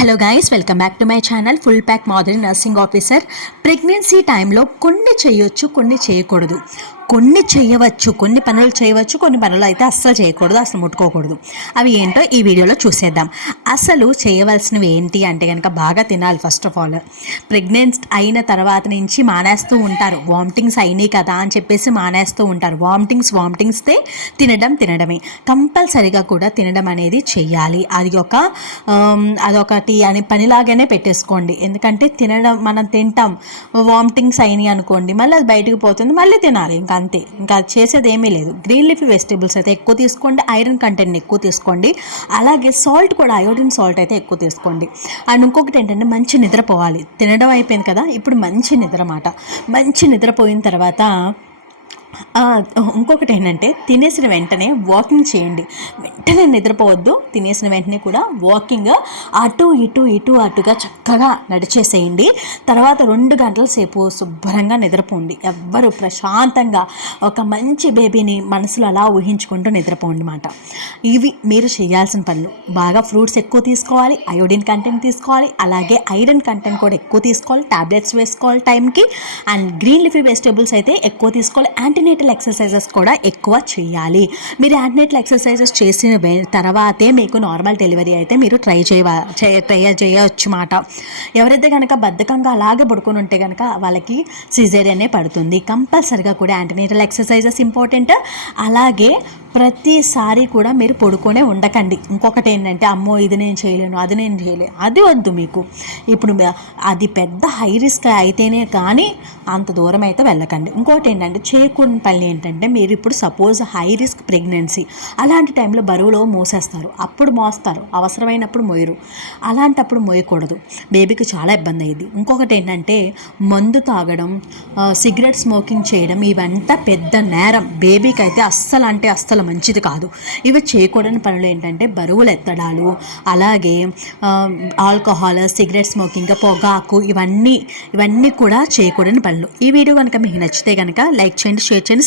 Hello guys, welcome back to my channel full pack Madhuri nursing officer. Pregnancy టైంలో కొన్ని చేయొచ్చు, కొన్ని చేయకూడదు. కొన్ని చేయవచ్చు, కొన్ని పనులు చేయవచ్చు, కొన్ని పనులు అయితే అస్సలు చేయకూడదు, అసలు ముట్టుకోకూడదు. అవి ఏంటో ఈ వీడియోలో చూసేద్దాం. అసలు చేయవలసినవి ఏంటి అంటే కనుక బాగా తినాలి. ఫస్ట్ ఆఫ్ ఆల్ ప్రెగ్నెంట్ అయిన తర్వాత నుంచి మానేస్తూ ఉంటారు. వామిటింగ్స్ అయినాయి కదా అని చెప్పేసి మానేస్తూ ఉంటారు. వామిటింగ్స్తే తినడమే కంపల్సరీగా కూడా తినడం అనేది చెయ్యాలి. అదొకటి అని పనిలాగానే పెట్టేసుకోండి. ఎందుకంటే మనం తింటాం, వామిటింగ్స్ అయినాయి అనుకోండి, మళ్ళీ అది బయటకు పోతుంది, మళ్ళీ తినాలి. ఇంకా చేసేది ఏమీ లేదు. గ్రీన్ లీఫీ వెజిటేబుల్స్ అయితే ఎక్కువ తీసుకోండి, ఐరన్ కంటెంట్ ఎక్కువ తీసుకోండి. అలాగే సాల్ట్ కూడా, అయోడిన్ సాల్ట్ అయితే ఎక్కువ తీసుకోండి. అండ్ ఇంకొకటి ఏంటంటే మంచి నిద్రపోవాలి. తినడం అయిపోయింది కదా, ఇప్పుడు మంచి నిద్ర మాట. మంచి నిద్రపోయిన తర్వాత ఇంకొకటి ఏంటంటే తినేసిన వెంటనే వాకింగ్ చేయండి. వెంటనే నిద్రపోవద్దు. తినేసిన వెంటనే కూడా వాకింగ్ అటుగా చక్కగా నడిచేసేయండి. తర్వాత 2 గంటల సేపు శుభ్రంగా నిద్రపోండి. ఎవ్వరు ప్రశాంతంగా ఒక మంచి బేబీని మనసులో అలా ఊహించుకుంటూ నిద్రపోండి మాట. ఇవి మీరు చేయాల్సిన పనులు. బాగా ఫ్రూట్స్ ఎక్కువ తీసుకోవాలి, అయోడిన్ కంటెంట్ తీసుకోవాలి, అలాగే ఐరన్ కంటెంట్ కూడా ఎక్కువ తీసుకోవాలి, టాబ్లెట్స్ వేసుకోవాలి టైంకి. అండ్ గ్రీన్ లీఫీ వెజిటేబుల్స్ అయితే ఎక్కువ తీసుకోవాలి. యాంటీనేటల్ ఎక్సర్సైజెస్ కూడా ఎక్కువ చేయాలి. మీరు యాంటీనేటల్ ఎక్సర్సైజెస్ చేసిన తర్వాతే మీకు నార్మల్ డెలివరీ అయితే మీరు ట్రై చేయవచ్చు మాట. ఎవరైతే కనుక బద్ధకంగా అలాగే పడుకొని ఉంటే కనుక వాళ్ళకి సిజేరియనే పడుతుంది. కంపల్సరిగా కూడా యాంటీనేటల్ ఎక్సర్సైజెస్ ఇంపార్టెంట్. అలాగే ప్రతిసారి కూడా మీరు పడుకొనే ఉండకండి. ఇంకొకటి ఏంటంటే అమ్మో ఇది నేను చేయలేను, అది నేను చేయలేను, అది వద్దు మీకు. ఇప్పుడు అది పెద్ద హై రిస్క్ అయితేనే కానీ అంత దూరం అయితే వెళ్ళకండి. ఇంకోటి ఏంటంటే చేయకూడని పని ఏంటంటే, మీరు ఇప్పుడు సపోజ్ హై రిస్క్ ప్రెగ్నెన్సీ, అలాంటి టైంలో బరువులో మోసేస్తారు. అప్పుడు మోస్తారు, అవసరమైనప్పుడు మోయరు. అలాంటప్పుడు మోయకూడదు, బేబీకి చాలా ఇబ్బంది అయ్యింది. ఇంకొకటి ఏంటంటే మందు తాగడం, సిగరెట్ స్మోకింగ్ చేయడం, ఇవంతా పెద్ద నేరం. బేబీకి అయితే అస్సలు మంచిది కాదు. ఇవి చేయకూడని పనులు ఏంటంటే బరువులు ఎత్తడాలు, అలాగే ఆల్కహాల్, సిగరెట్ స్మోకింగ్, పొగాకు, ఇవన్నీ కూడా చేయకూడని పనులు. ఈ వీడియో కనుక మీకు నచ్చితే కనుక లైక్ చేయండి, షేర్ చేయండి.